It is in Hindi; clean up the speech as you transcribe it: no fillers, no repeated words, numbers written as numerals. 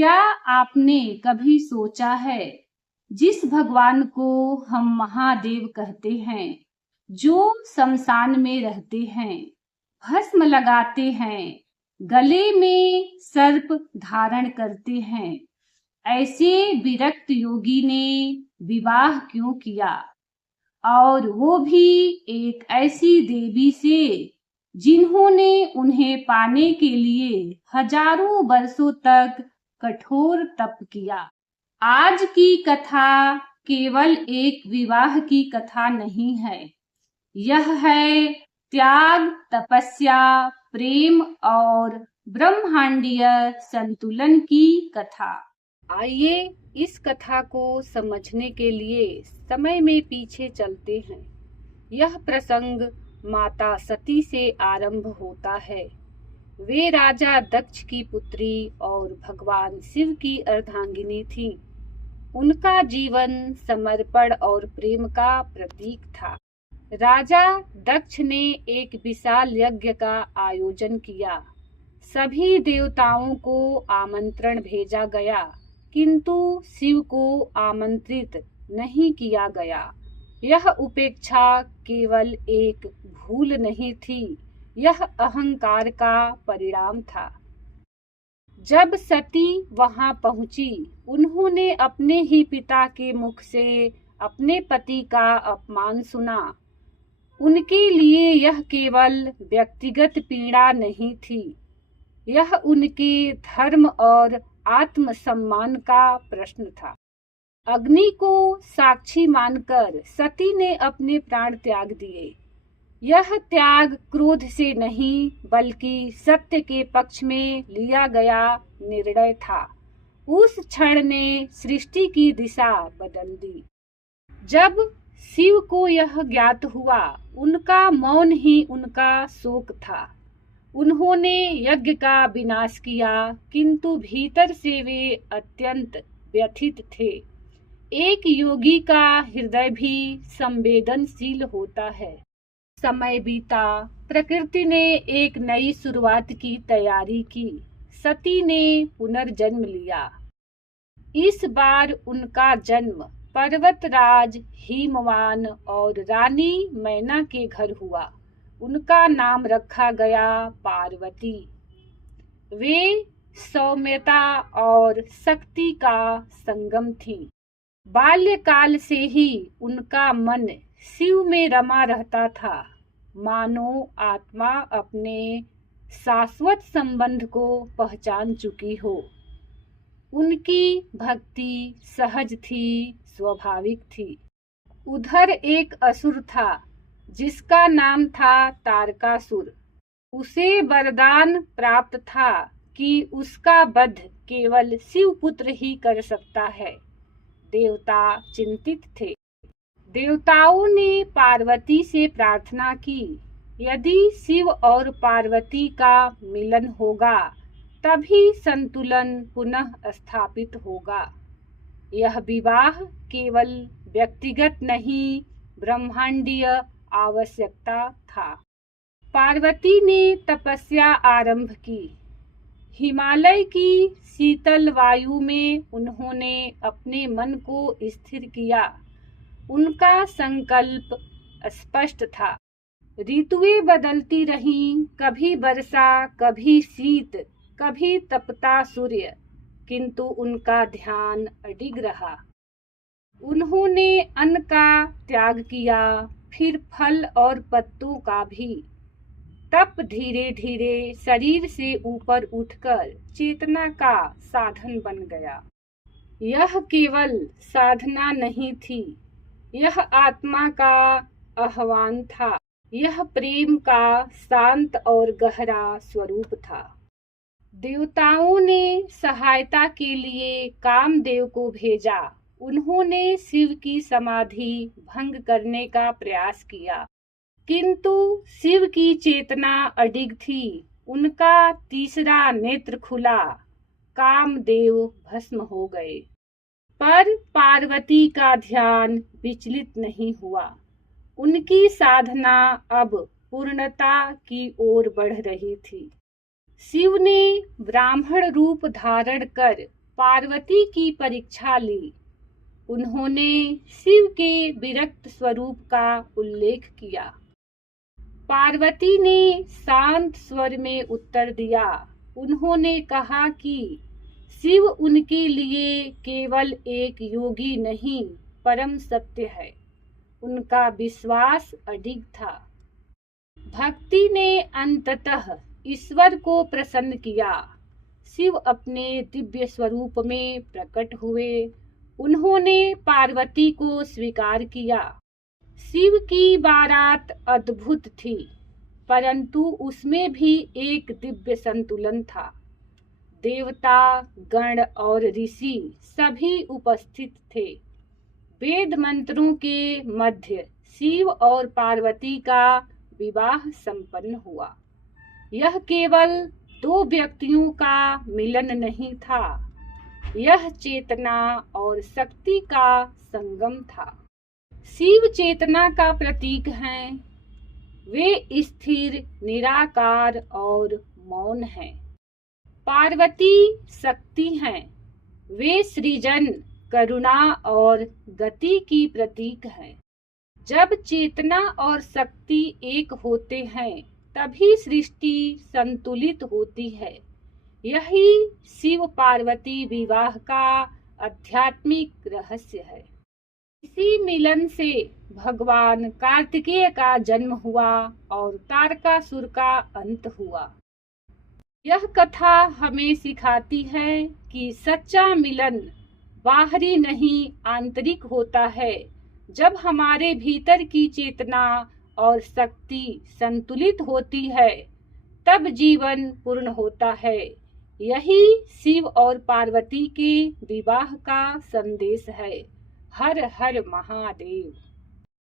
क्या आपने कभी सोचा है, जिस भगवान को हम महादेव कहते हैं, जो शमशान में रहते हैं, भस्म लगाते हैं, गले में सर्प धारण करते हैं, ऐसे विरक्त योगी ने विवाह क्यों किया? और वो भी एक ऐसी देवी से जिन्होंने उन्हें पाने के लिए हजारों वर्षों तक कठोर तप किया। आज की कथा केवल एक विवाह की कथा नहीं है, यह है त्याग, तपस्या, प्रेम और ब्रह्मांडीय संतुलन की कथा। आइए इस कथा को समझने के लिए समय में पीछे चलते हैं। यह प्रसंग माता सती से आरंभ होता है। वे राजा दक्ष की पुत्री और भगवान शिव की अर्धांगिनी थी। उनका जीवन समर्पण और प्रेम का प्रतीक था। राजा दक्ष ने एक विशाल यज्ञ का आयोजन किया। सभी देवताओं को आमंत्रण भेजा गया, किंतु शिव को आमंत्रित नहीं किया गया। यह उपेक्षा केवल एक भूल नहीं थी, यह अहंकार का परिणाम था। जब सती वहां पहुंची, उन्होंने अपने ही पिता के मुख से अपने पति का अपमान सुना। उनके लिए यह केवल व्यक्तिगत पीड़ा नहीं थी, यह उनके धर्म और आत्मसम्मान का प्रश्न था। अग्नि को साक्षी मानकर सती ने अपने प्राण त्याग दिए। यह त्याग क्रोध से नहीं, बल्कि सत्य के पक्ष में लिया गया निर्णय था। उस क्षण ने सृष्टि की दिशा बदल दी। जब शिव को यह ज्ञात हुआ, उनका मौन ही उनका शोक था। उन्होंने यज्ञ का विनाश किया, किंतु भीतर से वे अत्यंत व्यथित थे। एक योगी का हृदय भी संवेदनशील होता है। समय बीता, प्रकृति ने एक नई शुरुआत की तैयारी की। सती ने पुनर्जन्म लिया। इस बार उनका जन्म पर्वतराज हिमवान और रानी मैना के घर हुआ। उनका नाम रखा गया पार्वती। वे सौम्यता और शक्ति का संगम थी। बाल्यकाल से ही उनका मन शिव में रमा रहता था, मानो आत्मा अपने शाश्वत संबंध को पहचान चुकी हो। उनकी भक्ति सहज थी, स्वाभाविक थी। उधर एक असुर था, जिसका नाम था तारकासुर। उसे वरदान प्राप्त था कि उसका वध केवल शिव पुत्र ही कर सकता है। देवता चिंतित थे। देवताओं ने पार्वती से प्रार्थना की, यदि शिव और पार्वती का मिलन होगा, तभी संतुलन पुनः स्थापित होगा। यह विवाह केवल व्यक्तिगत नहीं, ब्रह्मांडीय आवश्यकता था। पार्वती ने तपस्या आरंभ की। हिमालय की शीतल वायु में उन्होंने अपने मन को स्थिर किया। उनका संकल्प स्पष्ट था। ऋतुएं बदलती रहीं, कभी वर्षा, कभी शीत, कभी तपता सूर्य, किंतु उनका ध्यान अडिग रहा। उन्होंने अन्न का त्याग किया, फिर फल और पत्तों का भी। तप धीरे धीरे शरीर से ऊपर उठकर चेतना का साधन बन गया। यह केवल साधना नहीं थी, यह आत्मा का आह्वान था। यह प्रेम का शांत और गहरा स्वरूप था। देवताओं ने सहायता के लिए कामदेव को भेजा। उन्होंने शिव की समाधि भंग करने का प्रयास किया, किंतु शिव की चेतना अडिग थी। उनका तीसरा नेत्र खुला, कामदेव भस्म हो गए। पर पार्वती का ध्यान विचलित नहीं हुआ। उनकी साधना अब पूर्णता की ओर बढ़ रही थी। शिव ने ब्राह्मण रूप धारण कर पार्वती की परीक्षा ली। उन्होंने शिव के विरक्त स्वरूप का उल्लेख किया। पार्वती ने शांत स्वर में उत्तर दिया। उन्होंने कहा कि शिव उनके लिए केवल एक योगी नहीं, परम सत्य है। उनका विश्वास अडिग था। भक्ति ने अंततः ईश्वर को प्रसन्न किया। शिव अपने दिव्य स्वरूप में प्रकट हुए। उन्होंने पार्वती को स्वीकार किया। शिव की बारात अद्भुत थी, परंतु उसमें भी एक दिव्य संतुलन था। देवता, गण और ऋषि सभी उपस्थित थे। वेद मंत्रों के मध्य शिव और पार्वती का विवाह संपन्न हुआ। यह केवल दो व्यक्तियों का मिलन नहीं था, यह चेतना और शक्ति का संगम था। शिव चेतना का प्रतीक हैं। वे स्थिर, निराकार और मौन हैं। पार्वती शक्ति हैं। वे सृजन, करुणा और गति की प्रतीक हैं। जब चेतना और शक्ति एक होते हैं, तभी सृष्टि संतुलित होती है। यही शिव पार्वती विवाह का आध्यात्मिक रहस्य है। इसी मिलन से भगवान कार्तिकेय का जन्म हुआ और तारकासुर का अंत हुआ। यह कथा हमें सिखाती है कि सच्चा मिलन बाहरी नहीं, आंतरिक होता है। जब हमारे भीतर की चेतना और शक्ति संतुलित होती है, तब जीवन पूर्ण होता है। यही शिव और पार्वती के विवाह का संदेश है। हर हर महादेव।